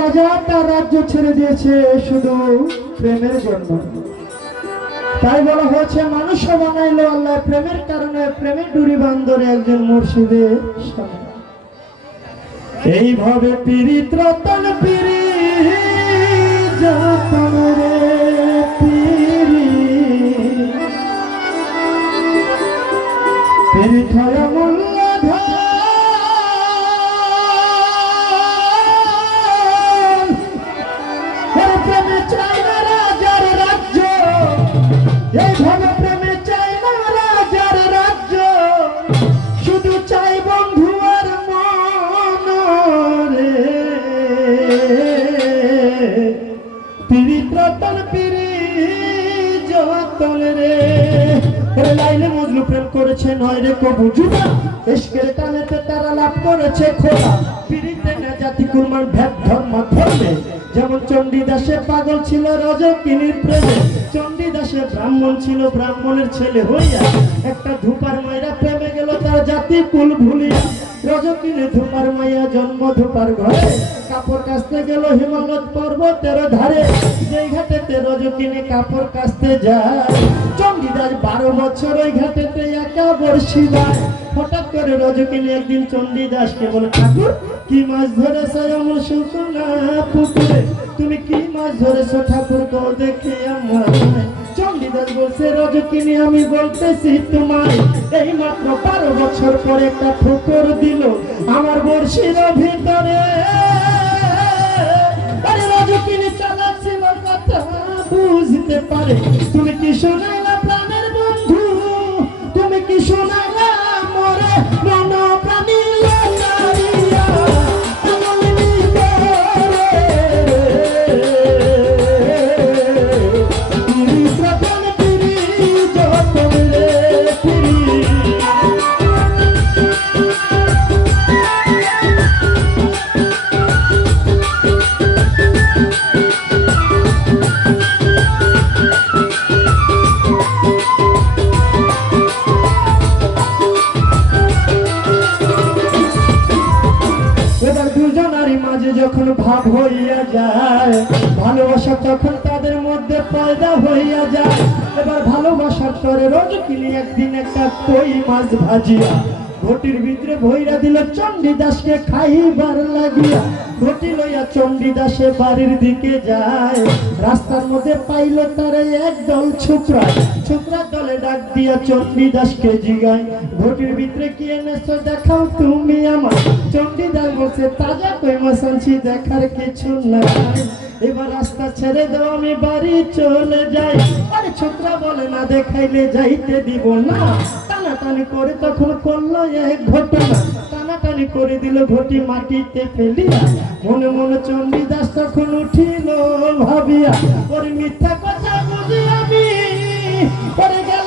রাজা তার রাজ্য ছেড়ে দিয়েছে শুধু প্রেমের জন্য। তাই বলা হয়েছে মানুষ বানাইলো আল্লাহ প্রেমের কারণে, প্রেমের ডুরি একজন মুর্শিদের এইভাবে পীড়িত রতন পিড়ি নয় রে কবু জুবা এসকের টানেতে তারা লাভ করেছে খোলা। পিড়িতে না জাতি কুরমান ভেদ, ধর্ম, ধর্মে। যেমন চণ্ডীদাসে পাগল ছিল রজকিনীর প্রেমে। চণ্ডীদাসে ব্রাহ্মণ ছিল, ব্রাহ্মণের ছেলে হইয়া। একটা ধূপার মায়েরা প্রেমে গেল তার জাতি কুল ভুলিয়া। রজকিনী ধূপার মাইয়া জন্ম ধূপার ঘরে। কাপড় কাচতে গেল হিমালয় পর্বতের ধারে। যেই ঘাটেতে রজকিনী কাপড় কাচতে যায়। চণ্ডীদাস বারো বছর ওই ঘাটেতে একা বর্ষি দেয়। হঠাৎ করে রজকিনী একদিন চণ্ডীদাসকে বলে ঠাকুর, কি মাছ ধরেছ আমার শুকনা পুকুরে? তুমি কি মাছ ধরেছো ঠাকুর, তো দেখে আমার বলছে রজকিনী, আমি বলতেছি তোমায়, এই মাত্র বারো বছর পরে একটা ঠুকর দিল আমার বর্ষির ভিতরে। রজকিনী চালাচ্ছিল কথা, বুঝতে পারে, তুমি কি শোনাইলা হইয়া যায়। ভালোবাসা তখন তাদের মধ্যে পয়দা হইয়া যায়, এবার ভালোবাসার তরে রজকিনী একদিন একটা কই মাছ ভাজিয়া। ঘটির ভিতরে ভৈরা দিল, চণ্ডীদাসকে খাইবার লাগিয়া। ঘটি লইয়া চণ্ডীদাসে বাড়ির দিকে যায়। রাস্তার মধ্যে পাইল তারে এক দল ছোকরা। ছোকরা দলে ডাক দিয়া চণ্ডীদাসকে জিগায়। ঘটির ভিতরে কি এনেছো দেখাও তুমি আমার চণ্ডীদাস বলছে, তাজা কই মাছ দেখার কিছু নাই। এবার রাস্তা ছেড়ে দাও, আমি বাড়ি চলে যাই। আরে ছোকরা বলে, না দেখাইলে যাইতে দিব না। টানাটানি করে তখন করল এক ঘটনা। টানাটানি করে দিল ঘটি মাটিতে ফেলিয়া। মনে মনে চণ্ডীদাস তখন উঠিল ভাবিয়া, ওর মিথ্যা কথা বুঝি আমি? পরে গেলাম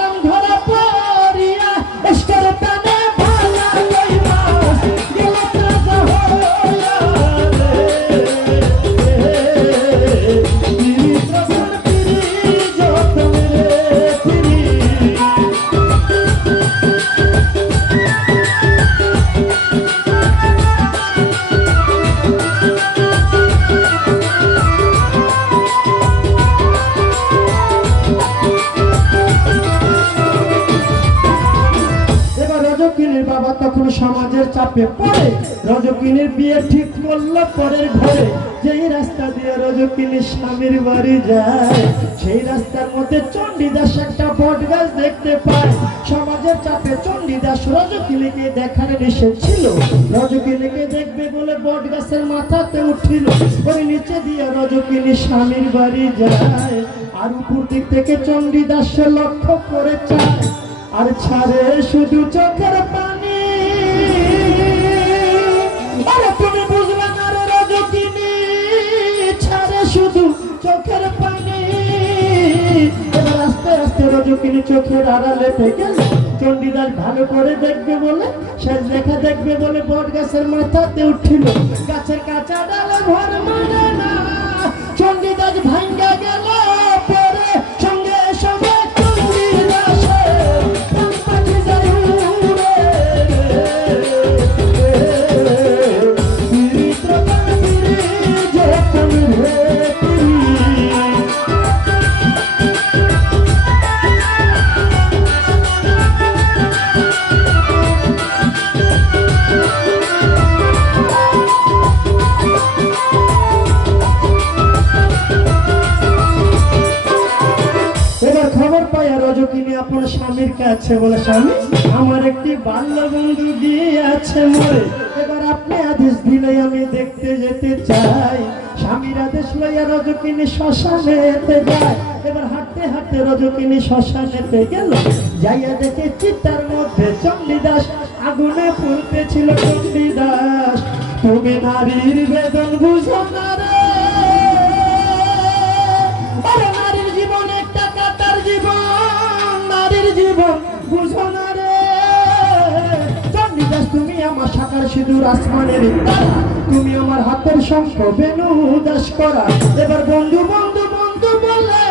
সমাজের চাপে পড়ে, রজকিনীর বিয়ে ঠিক করল পরের ঘরে। যেই রাস্তা দিয়ে রজকিনীর স্বামীর বাড়ি যায়, সেই রাস্তার মধ্যে চণ্ডীদাস একটা বট গাছ দেখতে পায়। সমাজের চাপে চণ্ডীদাস রজকিনীকে দেখার নিষেধ ছিল। রজকিনীকে দেখবে বলে বট গাছের মাথাতে উঠিল। ওই নিচে দিয়ে রজকিনী স্বামীর বাড়ি যায়। আর উপর দিক থেকে চণ্ডীদাস লক্ষ্য করে চায়। আর ছাড়ে শুধু চোখের পানি। চোখের পানি। এবার আস্তে আস্তে রজকিনী চোখের আড়ালে থেকে চণ্ডীদাস ভালো করে দেখবে বলে, শেষ দেখা দেখবে বলে বট গাছের মাথাতে উঠিল। গাছের কাঁচা ডালে ঘর মানে না। রজকিনী আপন স্বামীর কাছে বলে, স্বামী, আমার একটি বাল্য বন্ধু গিয়েছে মরে। এবার আপনি আদেশ দিলে আমি দেখতে যেতে চাই। স্বামীর আদেশ লইয়া রজকিনী শ্মশানেতে যায়। এবার হাঁটতে হাঁটতে রজকিনী শ্মশানেতে গেল। যাইয়া দেখে চিতার মধ্যে চণ্ডীদাস আগুনে ফুলতেছিল চণ্ডীদাস। তুমি নারীর বেদন বুঝো না আমার সাকার সিঁদুর আসমানের তুমি আমার হাতের শঙ্খ বেনু দাস করা। এবার বন্ধু বন্ধু বন্ধু বলে